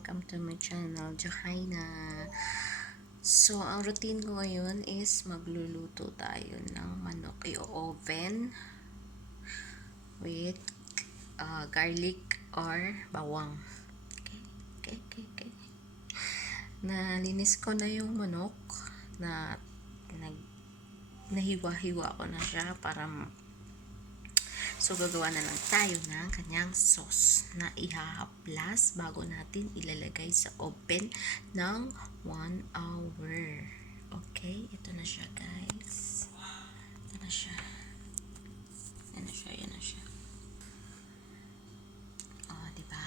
welcome to my channel, Johaina. So, ang routine ko ngayon is magluluto tayo ng manok i-oven with garlic or bawang. Okay. Nalinis ko na yung manok na nahiwa-hiwa ko na siya para so, gagawa na lang tayo ng kanyang sauce na ihahaplas bago natin ilalagay sa oven ng 1 hour. Okay? Ito na siya, guys. Ito na siya. Yan na siya. Diba?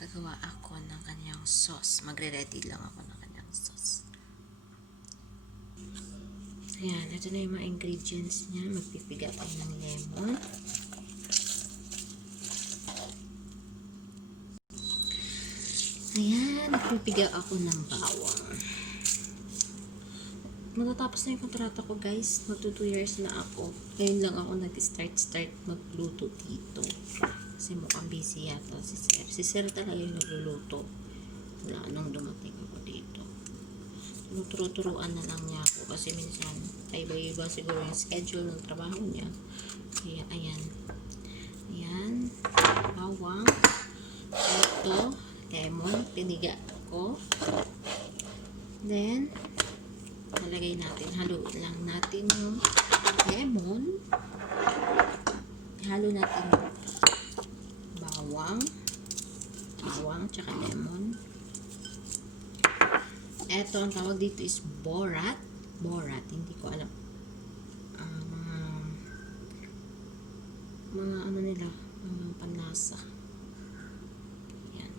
Gagawa ako ng kanyang sauce. Magre-ready lang ako ng kanyang sauce. Ayan, ito na yung mga ingredients niya. Magpipiga tayo ng lemon. Ayan, magpipiga ako ng bawang. Matatapos na yung kontrata ko, guys. Magto 2 years na ako. Ngayon lang ako nag-start magluto dito. Kasi mukhang busy yata si Sir. Si Sir talaga yung nagluluto. Wala nung dumating ako dito. Tinuturo-turuan na lang niya ako kasi minsan iba-iba siguro yung schedule ng trabaho niya. Kaya ayan, bawang, ito, lemon, piniga ko. Then nalagay natin, halo lang natin yung lemon. Halo natin yung bawang tsaka lemon. Eto, ang tawag dito is borat. Hindi ko alam. Mga ano nila, panlasa. Yan.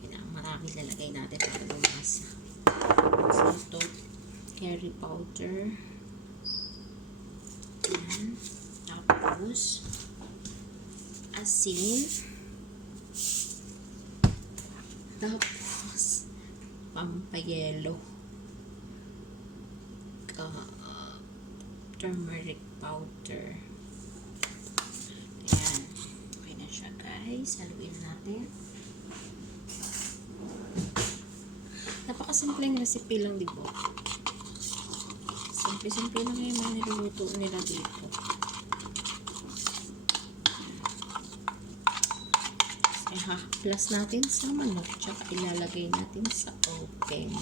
Kailangan marami lalagay natin para lumasa. So, ito, curry powder. Yan. Tapos, asin. Tapos, pampayelo, turmeric powder. Ayan, okay na siya, guys. Haluin natin. Napakasimpleng recipe lang, diba? Simple lang yung mga niluluto nila dito. Plus natin sa manok, tsaka ilalagay natin sa oven.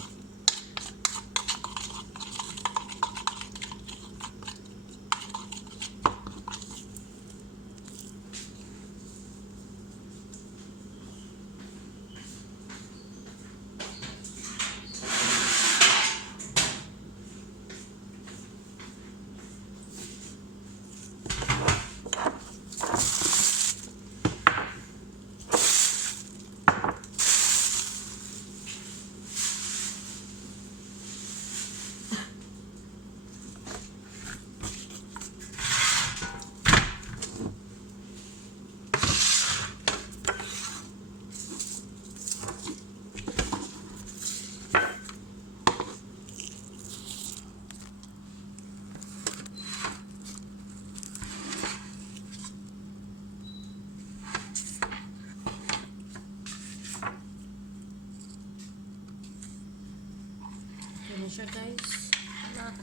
Ano siya, guys?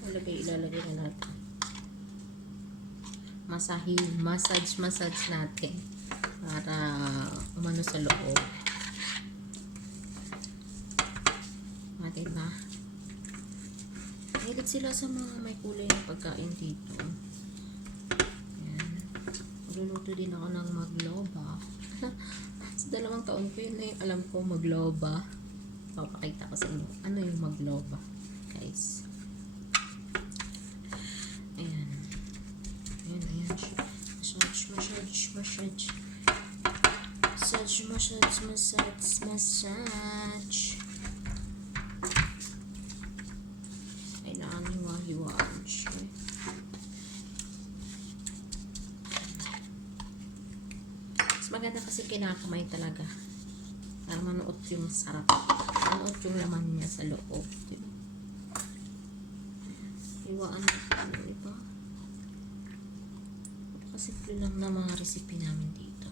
Ilalagay na natin. Massage natin para umano sa loob. Diba? Hilig sila sa mga may kulay na pagkain dito. Ayan. Magluluto din ako ng magloba. Sa 2 taon ko yun na yung alam ko, magloba. Papakita ko sa inyo ano yung magloba, guys. Ayan massage. Kailangan hiwa-hiwaan siya. Mas maganda kasi kinakamay talaga para manuot yung sarap. Manuot yung laman niya sa loob. Diba? Hiwaan natin, diba? Simple lang na mga recipe namin dito.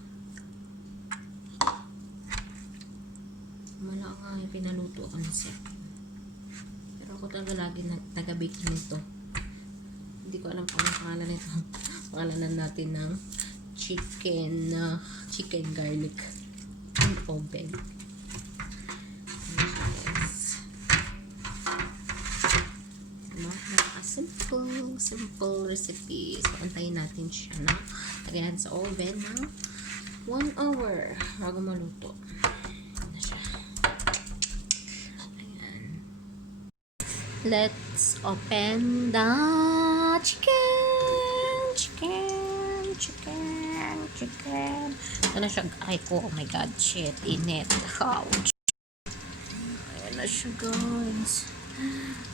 pinaluto ako ng sir. Pero ako talaga lagi taga-bake nito. Hindi ko alam kung anong pangalan nito. Pangalanan natin ng chicken garlic in oven. Yes. Simple recipe. So, antayin natin siya na lagyan sa oven ng 1 hour bago maluto. Ayan na siya. Ayan. Let's open the chicken. Ito na siya. Ay ko, oh my god, shit, init. Ouch. Ayan na siya, guys.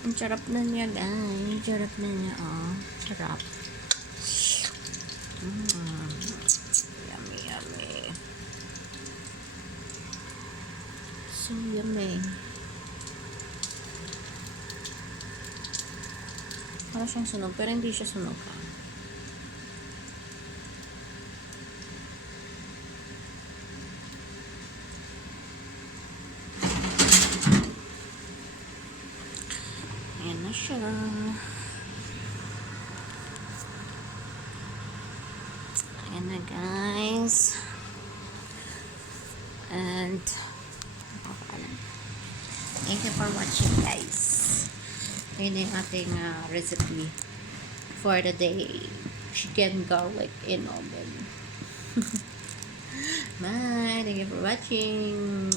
Ang sarap na niya, guys. Sarap na niya, oh. Sarap. Yummy. So yummy. Para siyang sunog, pero hindi siya sunog, ha. Ayan na siya. Ayan na, guys. And thank you for watching, guys. Yun yung ating recipe for the day. Chicken garlic in oven. Bye. Thank you for watching.